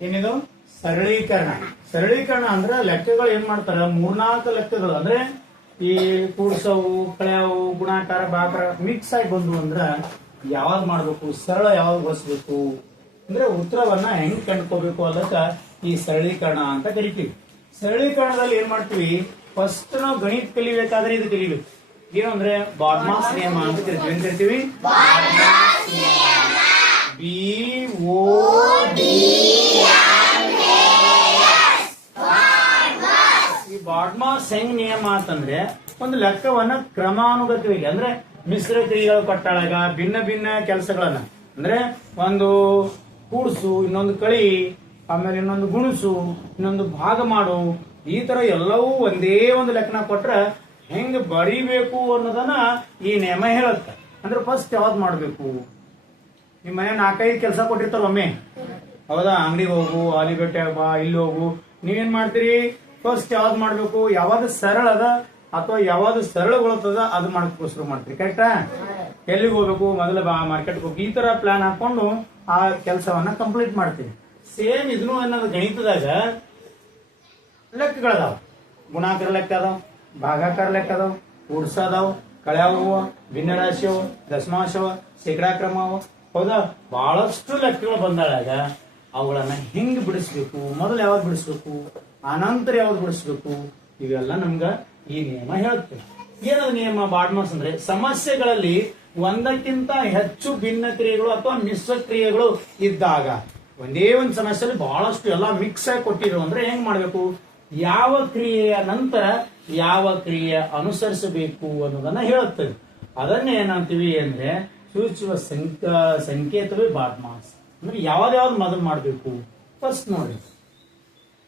ಏನಿದು? ಸರಳೀಕರಣ. ಸರಳೀಕರಣ ಅಂದ್ರೆ ಲೆಕ್ಕಗಳು ಏನ್ ಮಾಡ್ತಾರ? ಮೂರ್ನಾಲ್ಕು ಲೆಕ್ಕಗಳು. ಅಂದ್ರೆ ಈ ಕೂಡ್ಸವು ಕಳೆಯವು ಗುಣಾಕಾರ ಬಾಕಾರ ಮಿಕ್ಸ್ ಆಗಿ ಬಂದು ಅಂದ್ರ ಯಾವಾಗ ಮಾಡ್ಬೇಕು? ಸರಳ ಯಾವಾಗ ಬಳಸ್ಬೇಕು ಅಂದ್ರೆ ಉತ್ತರವನ್ನ ಹೆಂಗ್ ಕಂಡ್ಕೋಬೇಕು ಅದಕ್ಕೆ ಈ ಸರಳೀಕರಣ ಅಂತ ಕರಿತೀವಿ. ಸರಳೀಕರಣದಲ್ಲಿ ಏನ್ ಮಾಡ್ತೀವಿ? ಫಸ್ಟ್ ನಾವು ಗಣಿತ ಕಲಿಬೇಕಾದ್ರೆ ಇದು ಕಲಿಬೇಕು. ಏನು ಅಂದ್ರೆ ಬಾಡ್ಮಾಸ್ ನಿಯಮ ಅಂತ ಕರಿತೀವಿ. ಏನ್ ಕರಿತೀವಿ? ಬಿ ಓ ಈ ಬಾಡ್ಮಾಸ್ ಹೆಂಗ್ ನಿಯಮ ಅಂತಂದ್ರೆ ಒಂದು ಲೆಕ್ಕವನ್ನ ಕ್ರಮಾನುಗತವಾಗಿ, ಅಂದ್ರೆ ಮಿಶ್ರ ಕ್ರಿಯೆಗಳು, ಕೊಟ್ಟಾಳಾಗ, ಭಿನ್ನ ಭಿನ್ನ ಕೆಲಸಗಳನ್ನ. ಅಂದ್ರೆ ಒಂದು ಕೂಡ್ಸು, ಇನ್ನೊಂದು ಕಳಿ, ಆಮೇಲೆ ಇನ್ನೊಂದು ಗುಣಸು, ಇನ್ನೊಂದು ಭಾಗ ಮಾಡು, ಈ ತರ ಎಲ್ಲವೂ ಒಂದೇ ಒಂದು ಲೆಕ್ಕನ ಕೊಟ್ರ ಹೆಂಗ್ ಬರಿಬೇಕು ಅನ್ನೋದನ್ನ ಈ ನಿಯಮ ಹೇಳುತ್ತೆ. ಅಂದ್ರೆ ಫಸ್ಟ್ ಯಾವ್ದು ಮಾಡ್ಬೇಕು? ನಿಮ್ಮ ಮನೆ ನಾಲ್ಕೈದು ಕೆಲಸ ಕೊಟ್ಟಿರ್ತಾರ ಒಮ್ಮೆ? ಹೌದಾ? ಅಂಗಡಿಗೆ ಹೋಗು ಆಲಿಗಟ್ಟೆ ಬಾ ಇಲ್ಲಿ ಹೋಗು, ನೀವೇನ್ ಮಾಡ್ತೀರಿ? ಫಸ್ಟ್ ಯಾವ್ದ್ ಮಾಡ್ಬೇಕು? ಯಾವಾಗ ಸರಳ ಅದ ಅಥವಾ ಯಾವ್ದು ಸರಳಗೊಳ್ತದ ಅದು ಮಾಡಕ್ ಶುರು ಮಾಡ್ತೀರಿ ಕರೆಕ್ಟಾ ಎಲ್ಲಿಗೆ ಹೋಗ್ಬೇಕು? ಮೊದಲ ಮಾರ್ಕೆಟ್ ಹೋಗಿ. ಈ ತರ ಪ್ಲಾನ್ ಹಾಕೊಂಡು ಆ ಕೆಲಸವನ್ನ ಕಂಪ್ಲೀಟ್ ಮಾಡ್ತೀವಿ. ಸೇಮ್ ಇದನ್ನು ಅನ್ನೋದು ಗಣಿತದಾಗ ಲೆಕ್ಕಗಳದಾವ ಗುಣಾಕಾರ ಲೆಕ್ಕ ಅದಾವ ಭಾಗಾಕಾರ ಲೆಕ್ಕ ಅದಾವ ಕೂಡ್ಸ ಅದಾವ ಕಳ್ಯಾವ ಭಿನ್ನರಾಶಿಯವು ದಶಮಾಶವ ಶೇಕಡಾ ಕ್ರಮ ಅವ ಹೌದಾ? ಬಹಳಷ್ಟು ಲೆಕ್ಕಗಳು ಬಂದಾಗ ಅವುಗಳನ್ನ ಹೆಂಗ್ ಬಿಡಿಸ್ಬೇಕು? ಮೊದಲು ಯಾವಾಗ ಬಿಡಿಸ್ಬೇಕು? ಅನಂತರ ಯಾವ್ದು ಬಿಡಿಸ್ಬೇಕು ಇವೆಲ್ಲ ನಮ್ಗ ಈ ನಿಯಮ ಹೇಳುತ್ತೆ ಏನದು ನಿಯಮ ಬಾಡ್ಮಾಸ್ ಅಂದ್ರೆ? ಸಮಸ್ಯೆಗಳಲ್ಲಿ ಒಂದಕ್ಕಿಂತ ಹೆಚ್ಚು ಭಿನ್ನ ಕ್ರಿಯೆಗಳು ಅಥವಾ ಮಿಶ್ರ ಕ್ರಿಯೆಗಳು ಇದ್ದಾಗ ಒಂದೇ ಒಂದು ಸಮಸ್ಯೆಯಲ್ಲಿ ಬಹಳಷ್ಟು ಎಲ್ಲ ಮಿಕ್ಸ್ ಆಗಿ ಕೊಟ್ಟಿರು ಅಂದ್ರೆ ಹೆಂಗ್ ಮಾಡ್ಬೇಕು? ಯಾವ ಕ್ರಿಯೆಯ ನಂತರ ಯಾವ ಕ್ರಿಯೆ ಅನುಸರಿಸಬೇಕು ಅನ್ನೋದನ್ನ ಹೇಳುತ್ತೆ ಅದನ್ನೇ ಏನಂತೀವಿ ಅಂದ್ರೆ ಸೂಚಿಸುವ ಸಂಕ, ಸಂಕೇತವೇ ಬಾಡ್ಮಾಸ್ ಅಂದ್ರೆ ಯಾವ್ದಾವ್ದು ಮೊದಲು ಮಾಡಬೇಕು? ಫಸ್ಟ್ ನೋಡಿ.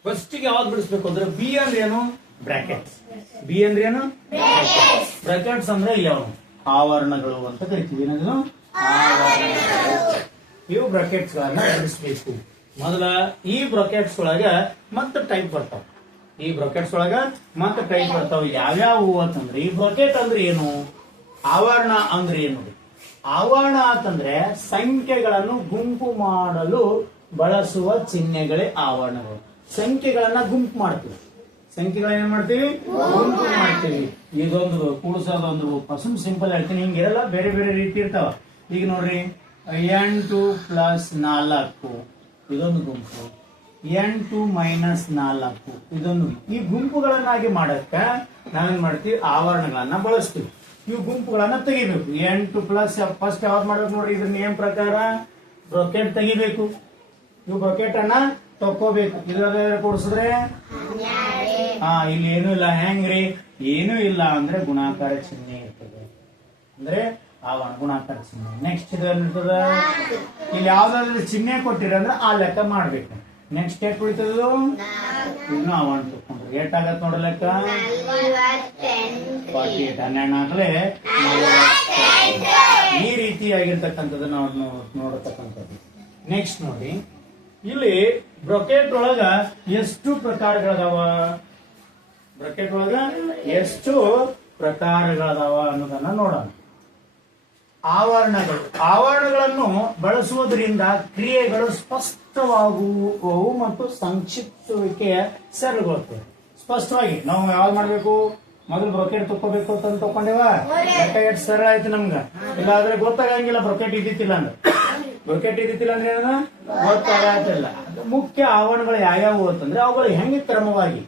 ಫಸ್ಟ್ ಯಾವ್ದು ಬಿಡಿಸ್ಬೇಕು ಅಂದ್ರೆ ಬಿ ಅಂದ್ರೆ ಏನು? ಬ್ರಾಕೆಟ್ಸ್ ಬಿ ಅಂದ್ರೆ ಏನು? ಬ್ರಾಕೆಟ್ಸ್ ಅಂದ್ರೆ ಯಾವ? ಆವರಣಗಳು ಅಂತ ಕರಿತೀವಿ. ಏನಾದ್ರು ಆವರಣಗಳು. ಇವು ಬ್ರಾಕೆಟ್ಸ್ ಗಳನ್ನ ಬಿಡಿಸ್ಬೇಕು. ಮೊದಲ ಈ ಬ್ರಾಕೆಟ್ಸ್ ಒಳಗ ಮತ್ತೆ ಟೈಪ್ ಬರ್ತಾವ. ಈ ಬ್ರಾಕೆಟ್ಸ್ ಒಳಗ ಮತ್ತೆ ಟೈಪ್ ಬರ್ತಾವ. ಯಾವ್ಯಾವು ಅಂತಂದ್ರೆ ಈ ಬ್ರಾಕೆಟ್ ಅಂದ್ರೆ ಏನು? ಆವರಣ ಅಂದ್ರೆ ಏನು? ಆವರಣ ಅಂತಂದ್ರೆ ಸಂಖ್ಯೆಗಳನ್ನು ಗುಂಪು ಮಾಡಲು ಬಳಸುವ ಚಿಹ್ನೆಗಳೇ ಆವರಣಗಳು. ಸಂಖ್ಯೆಗಳನ್ನ ಗುಂಪು ಮಾಡ್ತೀವಿ. ಸಂಖ್ಯೆಗಳನ್ನ ಏನ್ ಮಾಡ್ತೀವಿ? ಗುಂಪು ಮಾಡ್ತೀವಿ. ಇದೊಂದು ಕೂಡಿಸೋದೊಂದು ಪಸಮ್ ಸಿಂಪಲ್ ಹೇಳ್ತೀನಿ. ಹಿಂಗಿರಲ್ಲ ಬೇರೆ ಬೇರೆ ರೀತಿ ಇರ್ತಾವ. ಈಗ ನೋಡ್ರಿ, ಎಂಟು ಪ್ಲಸ್ ನಾಲ್ಕು. ಇದೊಂದು ಗುಂಪು. ಎಂಟು ಮೈನಸ್ ನಾಲ್ಕು. ಇದೊಂದು ಈ ಗುಂಪುಗಳನ್ನಾಗಿ ಮಾಡಕ್ಕ ನಾವೇನ್ ಮಾಡ್ತೀವಿ? ಆವರಣಗಳನ್ನ ಬಳಸ್ತೀವಿ. ಇವು ಗುಂಪುಗಳನ್ನ ತೆಗಿಬೇಕು. ಎಂಟು ಪ್ಲಸ್ ಫಸ್ಟ್ ಯಾವ್ದು ಮಾಡ್ಬೇಕು ನೋಡ್ರಿ? ಇದ್ರ ನಿಯಮ ಪ್ರಕಾರ ಬ್ರೊಕೆಟ್ ತೆಗಿಬೇಕು. ಇವು ಬ್ರೊಕೆಟ್ ಅನ್ನ ತಕ್ಕೋಬೇಕು. ಇದ್ರ ಕೊಡಿಸಿದ್ರೆ? ಹಾ ಇಲ್ಲಿ ಏನು ಇಲ್ಲ. ಹೆಂಗ್ರಿ? ಏನೂ ಇಲ್ಲ ಅಂದ್ರೆ ಗುಣಾಕಾರ ಚಿಹ್ನೆ ಇರ್ತದೆ. ಅಂದ್ರೆ ಆ ಗುಣಾಕಾರ ಚಿಹ್ನೆ. ನೆಕ್ಸ್ಟ್ ಇರ್ತದ? ಇಲ್ಲಿ ಯಾವ್ದಾದ್ರು ಚಿಹ್ನೆ ಕೊಟ್ಟಿರಂದ್ರೆ ಆ ಲೆಕ್ಕ ಮಾಡ್ಬೇಕು. ನೆಕ್ಸ್ಟ್ ಏಟ್ ಉಳಿತದ ಇನ್ನು ಅವನ್ ತಕೊಂಡ್ರಿ ಏಟ್ ಆಗತ್ ನೋಡ ಲೆಕ್ಕ? Forty eight. ಹನ್ನೆರಡು ಆಗ್ಲೇ ಈ ರೀತಿಯಾಗಿರ್ತಕ್ಕಂಥದ್ದು ನಾವು ನೋಡತಕ್ಕಂಥದ್ದು. ನೆಕ್ಸ್ಟ್ ನೋಡಿ. ಇಲ್ಲಿ ಬ್ರೊಕೆಟ್ ಒಳಗ ಎಷ್ಟು ಪ್ರಕಾರಗಳದಾವ? ಬ್ರೊಕೆಟ್ ಒಳಗ ಎಷ್ಟು ಪ್ರಕಾರಗಳದಾವ ಅನ್ನೋದನ್ನ ನೋಡೋಣ. ಆವರಣಗಳು. ಆವರಣಗಳನ್ನು ಬಳಸುವುದರಿಂದ ಕ್ರಿಯೆಗಳು ಸ್ಪಷ್ಟವಾಗುವವು ಮತ್ತು ಸಂಕ್ಷಿಪ್ತವಿಕೆಯ ಸರಳಗೊಳ್ತವೆ ಸ್ಪಷ್ಟವಾಗಿ ನಾವು ಯಾವ್ದು ಮಾಡ್ಬೇಕು? ಮೊದಲು ಬ್ರೊಕೆಟ್ ತಕ್ಕೋಬೇಕು ಅಂತ ತಕೊಂಡೇವ ಸರಳ ಆಯ್ತು ನಮ್ಗ. ಇಲ್ಲಾದ್ರೆ ಗೊತ್ತಾಗಂಗಿಲ್ಲ ಬ್ರೊಕೆಟ್ ಇದ್ದಿತ್ತಿಲ್ಲ ಅಂದ್ರೆ. ಬ್ರೊಕೆಟ್ ಇದ್ದಿತ್ತಿಲ್ಲ ಅಂದ್ರೆ ಏನ ಗೊತ್ತಾಗತ್ತಿಲ್ಲ ಅದು ಮುಖ್ಯ ಆವರಣಗಳು ಯಾವ್ಯಾವು ಅಂತಂದ್ರೆ ಅವುಗಳು ಹೆಂಗೆ ಕ್ರಮವಾಗಿ?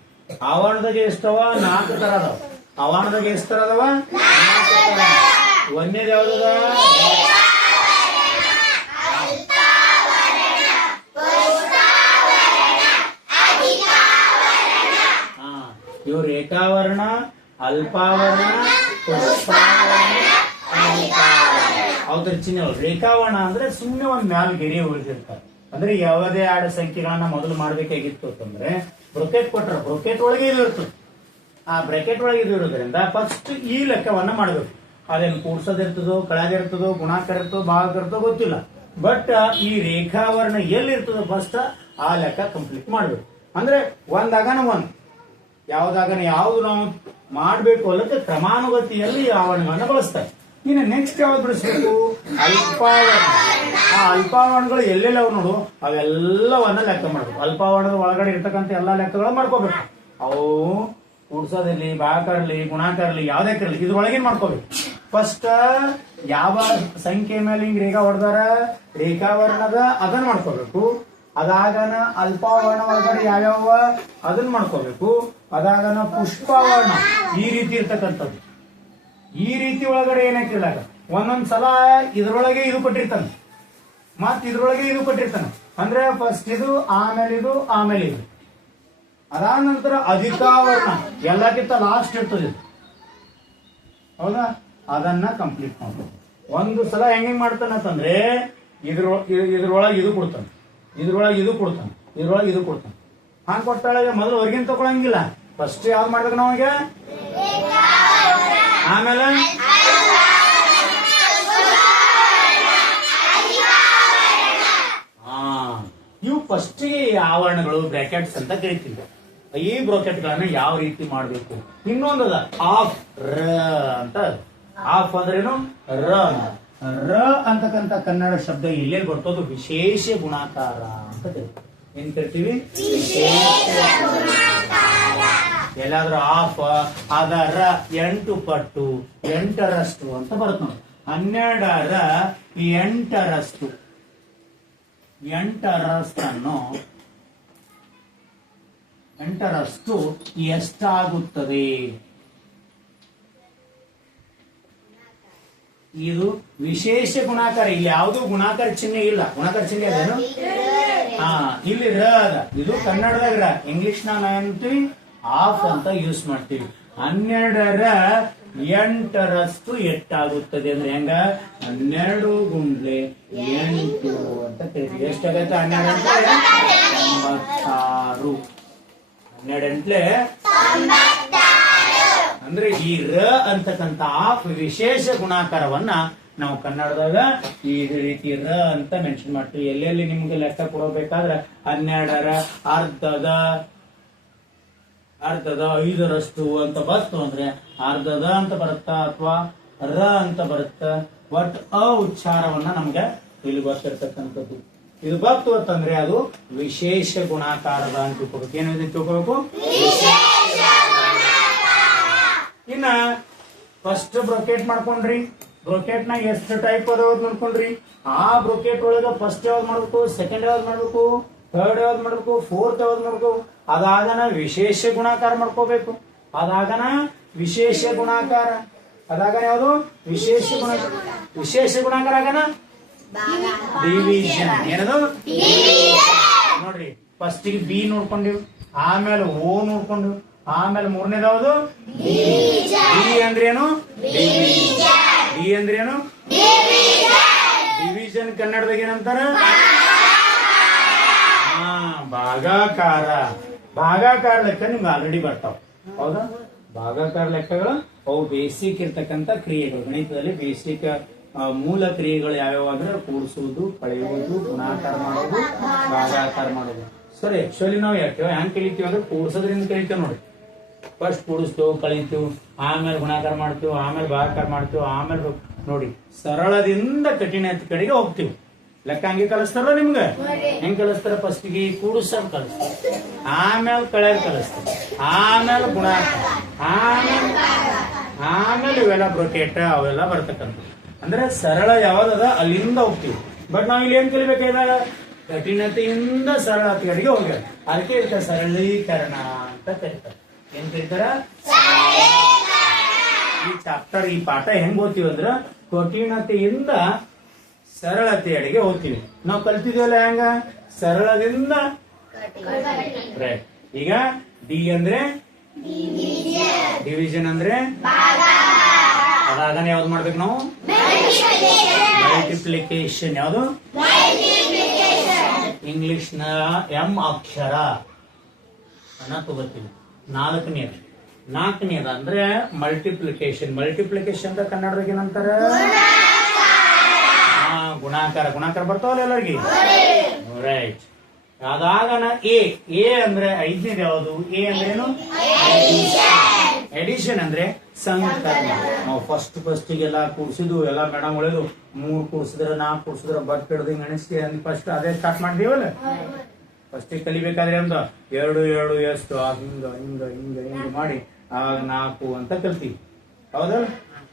ಆವರಣದಾಗ ಎಷ್ಟವ ನಾಲ್ಕು ತರ ಅದಾವ. ಆವರಣದಾಗ ಎಷ್ಟು ತರ ಅದಾವ? ನಾಲ್ಕು ತರ ಒಂದೇದು ಯಾವ್ದದ ಇವು ರೇಖಾವರ್ಣ ಅಲ್ಪಾವರಣ ಪುಷ್ಪಾವರಣ. ಅವ್ರ ಚಿಹ್ನೆ ರೇಖಾವರಣ ಅಂದ್ರೆ ಸುಮ್ಮನೆ ಒಂದ್ ಮ್ಯಾಲ್ ಗೆರೆ ಉಳಿದಿರ್ತಾರೆ ಅಂದ್ರೆ ಯಾವುದೇ ಆಡ ಸಂಖ್ಯೆಗಳನ್ನ ಮೊದಲು ಮಾಡ್ಬೇಕಾಗಿತ್ತು ಅಂತಂದ್ರೆ ಬ್ರೊಕೆಟ್ ಕೊಟ್ಟರೆ ಬ್ರೊಕೆಟ್ ಒಳಗೆ ಇದು ಆ ಬ್ರಾಕೆಟ್ ಒಳಗೆ ಇದು ಇರೋದ್ರಿಂದ ಫಸ್ಟ್ ಈ ಲೆಕ್ಕವನ್ನ ಮಾಡಬೇಕು. ಅದೇನು ಕೂಡ್ಸೋದಿರ್ತದೋ ಕಳೆದಿರ್ತದೋ ಗುಣಾಕಾರ ಇರ್ತದೋ ಭಾಗ ಇರ್ತದೋ ಗೊತ್ತಿಲ್ಲ. ಬಟ್ ಈ ರೇಖಾವರಣ ಎಲ್ಲಿರ್ತದೋ ಫಸ್ಟ್ ಆ ಲೆಕ್ಕ ಕಂಪ್ಲೀಟ್ ಮಾಡಬೇಕು. ಅಂದ್ರೆ ಒಂದಾಗನ ಒಂದ್. ಯಾವ್ದಾಗನ ಯಾವ್ದು ನಾವು ಮಾಡ್ಬೇಕು ಅಲ್ಲದೆ ಕ್ರಮಾನುಗತಿಯಲ್ಲಿ ಆವರಣಗಳನ್ನ ಬಳಸ್ತಾರೆ. ಇನ್ನು ನೆಕ್ಸ್ಟ್ ಯಾವ್ದು ಬಿಡಿಸ್ಬೇಕು? ಅಲ್ಪಾವರಣ. ಆ ಅಲ್ಪಾವರ್ಣಗಳು ಎಲ್ಲೆಲ್ಲ ಅವು ನೋಡು? ಅವೆಲ್ಲವನ್ನ ಲೆಕ್ಕ ಮಾಡ್ಬೇಕು. ಅಲ್ಪಾವರ್ಣದ ಒಳಗಡೆ ಇರ್ತಕ್ಕಂಥ ಎಲ್ಲಾ ಲೆಕ್ಕಗಳು ಮಾಡ್ಕೋಬೇಕು. ಅವು ಕೂಡ್ಸೋದಿರ್ಲಿ ಬಾಕರ್ಲಿ, ಗುಣಾಕರ್ಲಿ ಗುಣಾಕಾರ ಕರ್ಲಿ ಯಾವ್ದೇ ಇರಲಿ, ಇದ್ರೊಳಗೇನ್ ಮಾಡ್ಕೋಬೇಕು? ಫಸ್ಟ್ ಯಾವ ಸಂಖ್ಯೆ ಮೇಲೆ ಹಿಂಗ್ ರೇಖಾ ಹೊಡೆದಾರ? ರೇಖಾವರ್ಣದ ಅದನ್ನ ಮಾಡ್ಕೋಬೇಕು. ಅದಾಗನ ಅಲ್ಪಾವರ್ಣ ಒಳಗಡೆ ಯಾವ್ಯಾವ? ಅದನ್ನ ಮಾಡ್ಕೋಬೇಕು. ಅದಾಗನ ಪುಷ್ಪಾವರ್ಣ. ಈ ರೀತಿ ಇರ್ತಕ್ಕಂಥದ್ದು. ಈ ರೀತಿ ಒಳಗಡೆ ಏನಾಯ್ತಿಲ್ಲ ಒಂದೊಂದ್ ಸಲ ಇದ್ರೊಳಗೆ ಇದು ಕೊಟ್ಟಿರ್ತಾನೆ. ಮತ್ ಇದ್ರೊಳಗೆ ಇದು ಕೊಟ್ಟಿರ್ತಾನೆ. ಅಂದ್ರೆ ಫಸ್ಟ್ ಇದು, ಆಮೇಲೆ ಇದು ಆಮೇಲೆ ಇದು. ಅದಾದ ನಂತರ ಅಧಿಕಾವರಣ. ಎಲ್ಲಕ್ಕಿಂತ ಲಾಸ್ಟ್ ಇರ್ತದೆ ಹೌದಾ? ಅದನ್ನ ಕಂಪ್ಲೀಟ್ ಮಾಡ್ಬೋದು ಒಂದು ಸಲ ಹೆಂಗ್ ಮಾಡ್ತಾನಂತಂದ್ರೆ ಅಂತಂದ್ರೆ ಇದ್ರೊಳಗೆ ಇದು ಕೊಡ್ತಾನೆ. ಇದ್ರೊಳಗೆ ಇದು ಕೊಡ್ತಾನೆ. ಇದ್ರೊಳಗೆ ಇದು ಕೊಡ್ತಾನೆ. ಹಂಗ್ ಕೊಟ್ಟಾಗ ಮೊದಲು ಹೊರಗಿನ ತಗೊಳಂಗಿಲ್ಲ ಫಸ್ಟ್ ಯಾವ್ದು ಮಾಡ್ಬೇಕು ನಾವಾಗ ಆಮೇಲೆ? ಇವು ಫಸ್ಟಿಗೆ ಆವರಣಗಳು ಬ್ರಾಕೆಟ್ಸ್ ಅಂತ ಕರಿತೀವಿ ಈ ಬ್ರಾಕೆಟ್ಗಳನ್ನ ಯಾವ ರೀತಿ ಮಾಡಬೇಕು? ಇನ್ನೊಂದು ಅದ ಆಫ್ ರ ಅಂತ. ಆಫ್ ಅಂದ್ರೇನು? ರ ರ ಅಂತಕ್ಕಂಥ ಕನ್ನಡ ಶಬ್ದ ಎಲ್ಲೆಲ್ಲಿ ಬರ್ತದೋ ವಿಶೇಷ ಗುಣಾಕಾರ ಅಂತ ಕರಿತೀವಿ. ಏನ್ ಕರಿತೀವಿ? ಎಲ್ಲಾದ್ರೂ ಆಫ್ ಅದರ ಎಂಟು ಪಟ್ಟು ಎಂಟರಷ್ಟು ಅಂತ ಬರುತ್ತೆ ನೋಡಿ. ಹನ್ನೆರಡರ ಎಂಟರಷ್ಟು. ಎಂಟರಷ್ಟನ್ನು ಎಂಟರಷ್ಟು ಎಷ್ಟಾಗುತ್ತದೆ? ಇದು ವಿಶೇಷ ಗುಣಾಕಾರ. ಇಲ್ಲಿ ಯಾವುದು ಗುಣಾಕಾರ ಚಿಹ್ನೆ ಇಲ್ಲ. ಗುಣಾಕಾರ ಚಿಹ್ನೆ ಅದೇನು? ಹಾ ಇಲ್ಲಿ ರ ಅದ ಇದು ಕನ್ನಡದಾಗ ರ. ಇಂಗ್ಲಿಷ್ ನಾನು ಅಂತೀವಿ ಆಫ್ ಅಂತ ಯೂಸ್ ಮಾಡ್ತೀವಿ. ಹನ್ನೆರಡರ ಎಂಟರಷ್ಟು ಎಟ್ಟಾಗುತ್ತದೆ ಅಂದ್ರೆ ಹೆಂಗ? ಹನ್ನೆರಡು ಗುಂಡ್ಲೆ ಎಂಟು ಅಂತ ತಿಳಿದ್ವಿ ಎಷ್ಟಾಗತ್ತೆ? ಹನ್ನೆರಡು ಎಂಬತ್ತಾರು ಹನ್ನೆರಡು ಎಂಟ್ಲೆ ಅಂದ್ರೆ ಈ ರ ಅಂತಕ್ಕಂತ ಆಫ್ ವಿಶೇಷ ಗುಣಾಕಾರವನ್ನ ನಾವು ಕನ್ನಡದಾಗ ಈ ರೀತಿ ರ ಅಂತ ಮೆನ್ಷನ್ ಮಾಡ್ತೀವಿ. ಎಲ್ಲೆಲ್ಲಿ ನಿಮ್ಗೆ ಲೆಕ್ಕ ಕೊಡಬೇಕಾದ್ರೆ ಹನ್ನೆರಡರ ಅರ್ಧದ ಅರ್ಧದ ಐದರಷ್ಟು ಅಂತ ಬಂತು ಅಂದ್ರೆ ಅರ್ಧದ ಅಂತ ಬರುತ್ತಾ ಅಥವಾ ರ ಅಂತ ಬರುತ್ತ? ಬಟ್ ಅ ಉಚ್ಚಾರವನ್ನ ನಮ್ಗೆ ಇಲ್ಲಿ ಗೊತ್ತಿರ್ತಕ್ಕಂಥದ್ದು. ಇದು ಬಂತು ಅಂತಂದ್ರೆ ಅದು ವಿಶೇಷ ಗುಣಾಕಾರದ ಅಂತ ತಿಳ್ಕೋಬೇಕು. ಏನು ತಿಳ್ಕೋಬೇಕು ತಿಳ್ಕೊಬೇಕು? ಇನ್ನ ಫಸ್ಟ್ ಬ್ರೊಕೆಟ್ ಮಾಡ್ಕೊಂಡ್ರಿ. ಬ್ರೊಕೆಟ್ ನಾಗ ಎಷ್ಟು ಟೈಪ್ ಅದಾವ ನೋಡ್ಕೊಂಡ್ರಿ. ಆ ಬ್ರೊಕೆಟ್ ಒಳಗ ಫಸ್ಟ್ ಯಾವ್ದು ಮಾಡ್ಬೇಕು? ಸೆಕೆಂಡ್ ಯಾವ್ದು ಮಾಡ್ಬೇಕು? ಥರ್ಡ್ ಯಾವ್ದು ಮಾಡ್ಬೇಕು? ಫೋರ್ತ್ ಯಾವ್ದು ಮಾಡ್ಬೇಕು? ಅದಾಗನ ವಿಶೇಷ ಗುಣಾಕಾರ ಮಾಡ್ಕೋಬೇಕು. ಅದಾಗನ ವಿಶೇಷ ಗುಣಾಕಾರ. ಅದಾಗನ ಯಾವುದು? ವಿಶೇಷ ಗುಣ ವಿಶೇಷ ಗುಣಾಕಾರ ಆಗನ ಡಿವಿಷನ್ ಏನದು? ನೋಡ್ರಿ ಫಸ್ಟ್ ಬಿ ನೋಡ್ಕೊಂಡಿವ್ ಆಮೇಲೆ ಓ ನೋಡ್ಕೊಂಡು ಆಮೇಲೆ ಮೂರನೇದ ಯಾವುದು? ಡಿ ಅಂದ್ರೇನು? ಡಿ ಅಂದ್ರೇನು? ಡಿವಿಷನ್ ಕನ್ನಡದಾಗ ಏನಂತಾರ? ಹಾ ಭಾಗಾಕಾರ. ಭಾಗಾಕಾರ ಲೆಕ್ಕ ನಿಮ್ಗೆ ಆಲ್ರೆಡಿ ಬರ್ತಾವ. ಹೌದಾ? ಭಾಗಾಕಾರ ಲೆಕ್ಕಗಳು ಅವು ಬೇಸಿಕ್ ಇರ್ತಕ್ಕಂಥ ಕ್ರಿಯೆಗಳು. ಗಣಿತದಲ್ಲಿ ಬೇಸಿಕ್ ಮೂಲ ಕ್ರಿಯೆಗಳು ಯಾವ್ಯಾವ ಅಂದ್ರೆ ಕೂಡಿಸುವುದು ಕಳೆಯುವುದು ಗುಣಾಕಾರ ಮಾಡೋದು ಭಾಗಾಕಾರ ಮಾಡೋದು ಸರಿ ಆಕ್ಚುಲಿ ನಾವು ಯಾಕೆ ಹೆಂಗ್ ಕಲಿತೀವಿ ಅಂದ್ರೆ ಕೂಡ್ಸೋದ್ರಿಂದ ಕಲಿತೇವೆ ನೋಡಿ ಫಸ್ಟ್ ಕೂಡಿಸ್ತೇವೆ ಕಳಿತೀವಿ ಆಮೇಲೆ ಗುಣಾಕಾರ ಮಾಡ್ತೀವಿ ಆಮೇಲೆ ಭಾಗಾಕಾರ ಮಾಡ್ತೀವಿ ಆಮೇಲೆ ನೋಡಿ ಸರಳದಿಂದ ಕಠಿಣ ಕಡೆಗೆ ಹೋಗ್ತೀವಿ. ಲೆಕ್ಕ ಹಂಗೆ ಕಲಿಸ್ತಾರ ನಿಮ್ಗೆ? ಹೆಂಗ್ ಕಲಿಸ್ತಾರ ಫಸ್ಟಿಗೆ ಕೂಡಿಸ್ತಾರ ಕಲಿಸ್ತಾರ ಆಮೇಲೆ ಕಳೆಯೋದ್ ಕಲಿಸ್ತಾರ ಆಮೇಲೆ ಗುಣ. ಆಮೇಲೆ ಆಮೇಲೆ ಇವೆಲ್ಲ ಬ್ರೊಕೆಟ್ ಅವೆಲ್ಲ ಬರ್ತಕ್ಕಂಥ ಅಂದ್ರೆ ಸರಳ ಯಾವ್ದದ? ಅಲ್ಲಿಂದ ಹೋಗ್ತೀವಿ. ಬಟ್ ನಾವ್ ಇಲ್ಲಿ ಏನ್ ಕಲಿಬೇಕಾದಾಗ ಕಠಿಣತೆಯಿಂದ ಸರಳತೆ ಕಡೆಗೆ ಹೋಗ್ಯಾರ ಅದಕ್ಕೆ ಇರ್ತ ಸರಳೀಕರಣ ಅಂತ ಕರೀತಾರೆ. ಏನ್ ಕರೀತಾರ? ಈ ಚಾಪ್ಟರ್ ಈ ಪಾಠ ಹೆಂಗ್ ಓದ್ತೀವಿ ಅಂದ್ರ ಕಠಿಣತೆಯಿಂದ ಸರಳತೆಯಡೆಗೆ ಹೋಗ್ತೀವಿ ನಾವು ಕಲ್ತಿದ್ದೇವಲ್ಲ ಹೆಂಗ? ಸರಳದಿಂದ ರೈಟ್ ಈಗ ಡಿ ಅಂದ್ರೆ? ಡಿವಿಷನ್ ಅಂದ್ರೆ? ಅದನ್ನ ಯಾವ್ದು ಮಾಡ್ಬೇಕು ನಾವು? ಮಲ್ಟಿಪ್ಲಿಕೇಶನ್ ಯಾವುದು? ಇಂಗ್ಲಿಷ್ನ ಎಂ ಅಕ್ಷರ. ಅನ್ನ ತಗೋತೀವಿ ನಾಲ್ಕನೇದು. ಅಂದ್ರೆ ಮಲ್ಟಿಪ್ಲಿಕೇಶನ್ ಮಲ್ಟಿಪ್ಲಿಕೇಶನ್ ಅಂತ ಕನ್ನಡದಾಗ ಏನಂತಾರೆ? ಗುಣಾಕಾರ ಗುಣಾಕಾರ ಬರ್ತಾವಲ್ಲ ಎಲ್ಲರಿಗೆ? ರೈಟ್ ಯಾವಾಗನ ಎ ಎ ಅಂದ್ರೆ ಐದನೇದು ಯಾವುದು? ಎ ಅಂದ್ರೆ ಏನು? ಎಡಿಷನ್ ಅಂದ್ರೆ ಸಂಕಲನ. ನಾವು ಫಸ್ಟ್ ಫಸ್ಟ್ ಎಲ್ಲ ಕೂಡಿಸಿದ್ವು ಎಲ್ಲ ಮೇಡಮ್ ಒಳ್ಳೇದು ಮೂರ್ ಕೂಡಿಸಿದ್ರೆ ನಾಲ್ಕು ಕೂಡಿಸಿದ್ರೆ ಬಟ್ ಹಿಡ್ದು ಗಣಿಸಿ ಅಂದ್ ಫಸ್ಟ್ ಅದೇ ಸ್ಟಾರ್ಟ್ ಮಾಡ್ತೀವಲ್ಲ? ಫಸ್ಟ್ ಕಲಿಬೇಕಾದ್ರೆ ಅಂತ ಎರಡು ಎರಡು ಎಷ್ಟು ಹಿಂಗ ಹಿಂಗ ಹಿಂಗ ಹಿಂಗ ಮಾಡಿ ಆಗ ನಾಲ್ಕು ಅಂತ ಕಲ್ತೀವಿ. ಹೌದಾ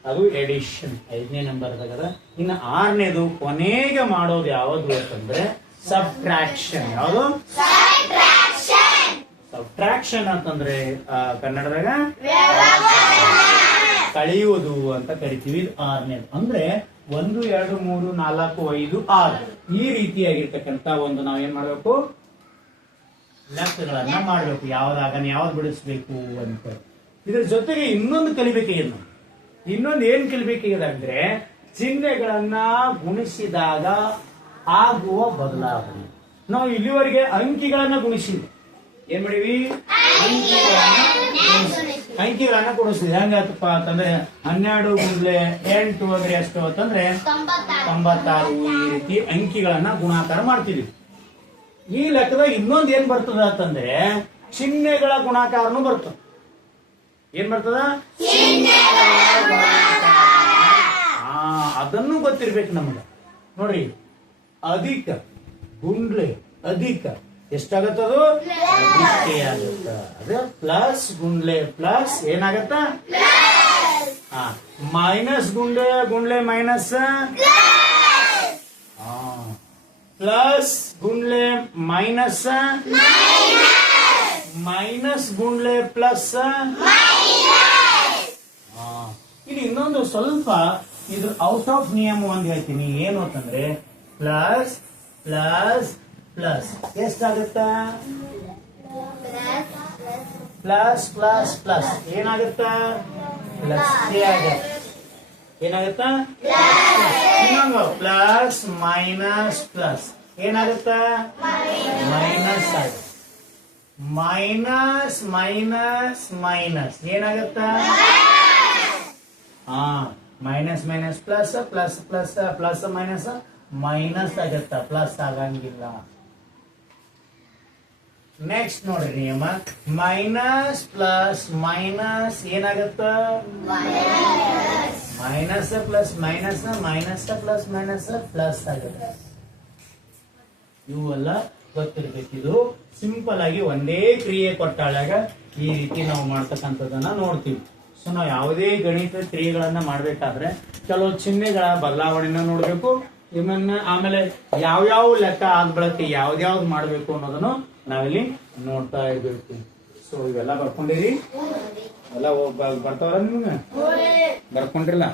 ಅದು ಎಡಿಷನ್ ಐದನೇ ನಂಬರ್ ಅದ ಇನ್ನು ಆರನೇದು ಕೊನೆಗೆ ಮಾಡೋದು ಯಾವುದು ಅಂತಂದ್ರೆ ಸಬ್ಟ್ರಾಕ್ಷನ್ ಯಾವುದು? ಸಬ್ಟ್ರಾಕ್ಷನ್ ಅಂತಂದ್ರೆ ಕನ್ನಡದಾಗ? ಕಳೆಯುವುದು ಅಂತ ಕರಿತೀವಿ ಇದು ಆರನೇದು. ಅಂದ್ರೆ ಒಂದು ಎರಡು ಮೂರು ನಾಲ್ಕು ಐದು ಆರು. ಈ ರೀತಿಯಾಗಿರ್ತಕ್ಕಂತ ಒಂದು ನಾವ್ ಏನ್ ಮಾಡ್ಬೇಕು? ಲೆಕ್ಕಗಳನ್ನ ಮಾಡ್ಬೇಕು. ಯಾವ್ದಾಗ ಯಾವ್ದು ಬಿಡಿಸ್ಬೇಕು ಅಂತ. ಇದ್ರ ಜೊತೆಗೆ ಇನ್ನೊಂದು ಕಲಿಬೇಕು ನಾವು ಇನ್ನೊಂದು ಏನ್ ಕಲಿಬೇಕಾಗಿದೆ ಅಂದ್ರೆ ಚಿಹ್ನೆಗಳನ್ನ ಗುಣಿಸಿದಾಗ ಆಗುವ ಬದಲಾವಣೆ. ನಾವು ಇಲ್ಲಿವರೆಗೆ ಅಂಕಿಗಳನ್ನ ಗುಣಿಸಿದ್ವಿ. ಏನ್ ಮಾಡಿವಿ ಅಂಕಿಗಳನ್ನ ಗುಣಿಸಿ- ಅಂಕಿಗಳನ್ನ ಗುಣಿಸಿದ್ವಿ. ಹೆಂಗಾತಪ್ಪ ಅಂತಂದ್ರೆ ಹನ್ನೆರಡು ಗುಂಡ್ಲೆ ಎಂಟು ಅಂದ್ರೆ ಎಷ್ಟು ಅಂತಂದ್ರೆ ತೊಂಬತ್ತಾರು ಈ ರೀತಿ ಅಂಕಿಗಳನ್ನ ಗುಣಾಕಾರ ಮಾಡ್ತೀವಿ. ಈ ಲೆಕ್ಕದಾಗ ಇನ್ನೊಂದ್ ಏನ್ ಬರ್ತದ ಅಂತಂದ್ರೆ ಚಿಹ್ನೆಗಳ ಗುಣಾಕಾರನು ಬರ್ತದ. ಏನ್ ಬರ್ತದ? ಅದನ್ನು ಗೊತ್ತಿರ್ಬೇಕು ನಮ್ಗೆ. ನೋಡ್ರಿ, ಅಧಿಕ, ಗುಂಡ್ಲೆ, ಅಧಿಕ. ಎಷ್ಟಾಗತ್ತದು ಅಧಿಕೆ ಆಗತ್ತ. ಅದೇ ಪ್ಲಸ್ ಗುಂಡ್ಲೆ, ಪ್ಲಸ್ ಏನಾಗತ್ತ? ಮೈನಸ್ ಗುಂಡ್ಲೆ ಗುಂಡ್ಲೆ ಮೈನಸ್? ಪ್ಲಸ್ ಗುಂಡ್ಲೆ ಮೈನಸ್? ಮೈನಸ್ ಗುಂಡ್ಲೆ ಪ್ಲಸ್ ಇಲ್ಲಿ ಇನ್ನೊಂದು ಸ್ವಲ್ಪ ಇದು ಔಟ್ ಆಫ್ ನಿಯಮ ಒಂದು ಹೇಳ್ತೀನಿ. ಏನು ಅಂತಂದ್ರೆ ಪ್ಲಸ್ ಪ್ಲಸ್ ಪ್ಲಸ್ ಎಷ್ಟಾಗುತ್ತ? ಪ್ಲಸ್ ಪ್ಲಸ್ ಪ್ಲಸ್ ಏನಾಗುತ್ತ? ಪ್ಲಸ್ ಆಗುತ್ತೆ. ಏನಾಗುತ್ತ? ಇನ್ನೊಂದು ಪ್ಲಸ್ ಮೈನಸ್ ಪ್ಲಸ್ ಏನಾಗುತ್ತ? ಮೈನಸ್ ಆಗುತ್ತೆ. Minus minus minus. ಏನಾಗತ್ತ? ಹಾ minus minus, plus plus plus plus, minus minus ಆಗತ್ತ. ಪ್ಲಸ್ ಆಗಂಗಿಲ್ಲ. ನೆಕ್ಸ್ಟ್ ನೋಡ್ರಿ ನಿಯಮ. Minus, plus, minus. ಏನಾಗತ್ತ? Minus, plus, minus minus, plus minus, plus ಆಗುತ್ತೆ. ಗೊತ್ತಿರ್ಬೇಕಿದು. ಸಿಂಪಲ್ ಆಗಿ ಒಂದೇ ಕ್ರಿಯೆ ಕೊಟ್ಟಾಳಾಗ ಈ ರೀತಿ ನಾವು ಮಾಡ್ತಕ್ಕಂಥದ್ದನ್ನ ನೋಡ್ತೀವಿ. ಸೊ ನಾವು ಯಾವುದೇ ಗಣಿತ ಕ್ರಿಯೆಗಳನ್ನ ಮಾಡ್ಬೇಕಾದ್ರೆ ಕೆಲವು ಚಿಹ್ನೆಗಳ ಬದಲಾವಣೆನ ನೋಡ್ಬೇಕು. ಇವನ್ನ ಆಮೇಲೆ ಯಾವ್ಯಾವ ಲೆಕ್ಕ ಆದ ಬಳಕೆ ಯಾವ್ದ್ಯಾವ್ದು ಮಾಡ್ಬೇಕು ಅನ್ನೋದನ್ನು ನಾವಿಲ್ಲಿ ನೋಡ್ತಾ ಇರ್ಬೇಕು. ಸೊ ಇವೆಲ್ಲ ಬರ್ಕೊಂಡಿರಿ? ಎಲ್ಲ ಹೋಗ್- ಬರ್ತಾವ್ರ ನಿಮ್ಗೆ? ಬರ್ಕೊಂಡ್ರಿಲ್ಲ?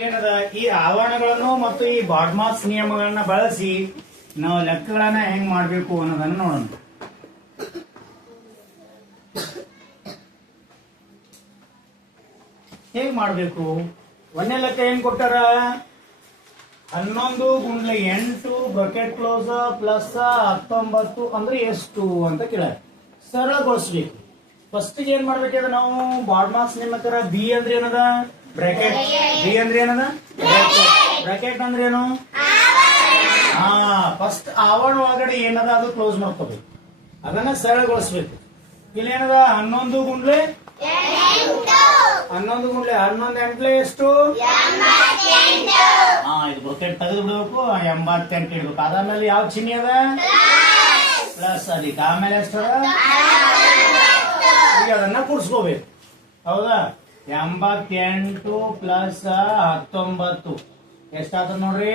ಏನದ? ಈ ಆವರಣಗಳನ್ನು ಮತ್ತು ಈ ಬಾಡ್ಮಾಸ್ ನಿಯಮಗಳನ್ನ ಬಳಸಿ ನಾವು ಲೆಕ್ಕಗಳನ್ನ ಹೆಂಗ್ ಮಾಡ್ಬೇಕು ಅನ್ನೋದನ್ನ ನೋಡೋಣ. ಹೇಗ್ ಮಾಡ್ಬೇಕು? ಒಂದನೇ ಲೆಕ್ಕ ಹೆಂಗ್ ಕೊಟ್ಟಾರ? ಹನ್ನೊಂದು ಗುಂಡ್ಲ ಎಂಟು, ಬಕೆಟ್ ಕ್ಲೋಸ್ ಪ್ಲಸ್ ಹತ್ತೊಂಬತ್ತು ಅಂದ್ರೆ ಎಷ್ಟು ಅಂತ ಕೇಳ ಸರಳಗೊಳಿಸ್ಬೇಕು. ಫಸ್ಟ್ ಏನ್ ಮಾಡ್ಬೇಕಂದ್ರೆ ನಾವು? ಬಾಡ್ಮಾಸ್ ನಿಮ್ಮಕ್ಕರ ಬಿ ಅಂದ್ರೆ ಏನದ? ಬ್ರಾಕೆಟ್ ಬಿ ಅಂದ್ರೆ ಏನದ? ಬ್ರಾಕೆಟ್ ಅಂದ್ರೆ ಏನು? ಹಾ ಫಸ್ಟ್ ಆವರಣ ಒಳಗಡೆ ಏನದ? ಅದು ಕ್ಲೋಸ್ ಮಾಡ್ಕೋಬೇಕು. ಅದನ್ನ ಸರಳಗೊಳಿಸ್ಬೇಕು. ಇಲ್ಲಿ ಏನದ? ಹನ್ನೊಂದು ಗುಂಡ್ಲೆ? ಹನ್ನೊಂದು ಗುಂಡ್ಲೆ. ಹನ್ನೊಂದು ಎಂಟ್ಲೆ ಎಷ್ಟು? ಹಾ ಇದು ಬ್ರಾಕೆಟ್ ತೆಗೆದು ಬಿಡ್ಬೇಕು ಎಂಬತ್ತೆಂಟು ಇಡ್ಬೇಕು. ಅದಾದ್ಮೇಲೆ ಯಾವ ಚಿಹ್ನೆ ಅದ? ಪ್ಲಸ್ ಅದಕ್ಕೆ ಆಮೇಲೆ ಎಷ್ಟು ಈಗ ಅದನ್ನ ಕೂಡ್ಸ್ಕೋಬೇಕು ಹೌದಾ? ಎಂಬತ್ತೆಂಟು ಪ್ಲಸ್ ಹತ್ತೊಂಬತ್ತು. ಎಷ್ಟಾಗ್ತದ ನೋಡ್ರಿ?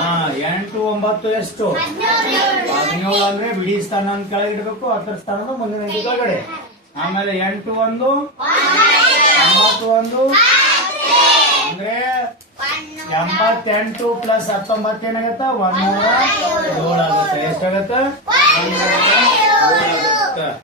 ಹಾ ಎಂಟು ಒಂಬತ್ತು ಎಷ್ಟು? ಹದಿನೇಳು. ಅಂದ್ರೆ ಬಿಡಿ ಸ್ಥಾನ ಅಂತ ಕೆಳಗೆ ಇಡಬೇಕು ಹತ್ತರ ಸ್ಥಾನದ ಮುಂದಿನ ಕೆಳಗಡೆ. ಆಮೇಲೆ ಎಂಟು ಒಂದು? ಒಂಬತ್ತು ಒಂದು? ಅಂದ್ರೆ ಎಂಬತ್ತೆಂಟು ಪ್ಲಸ್ ಹತ್ತೊಂಬತ್ತು ಏನಾಗತ್ತ? ಒಂದೂರ ಏಳು ಆಗುತ್ತೆ. ಎಷ್ಟಾಗತ್ತ?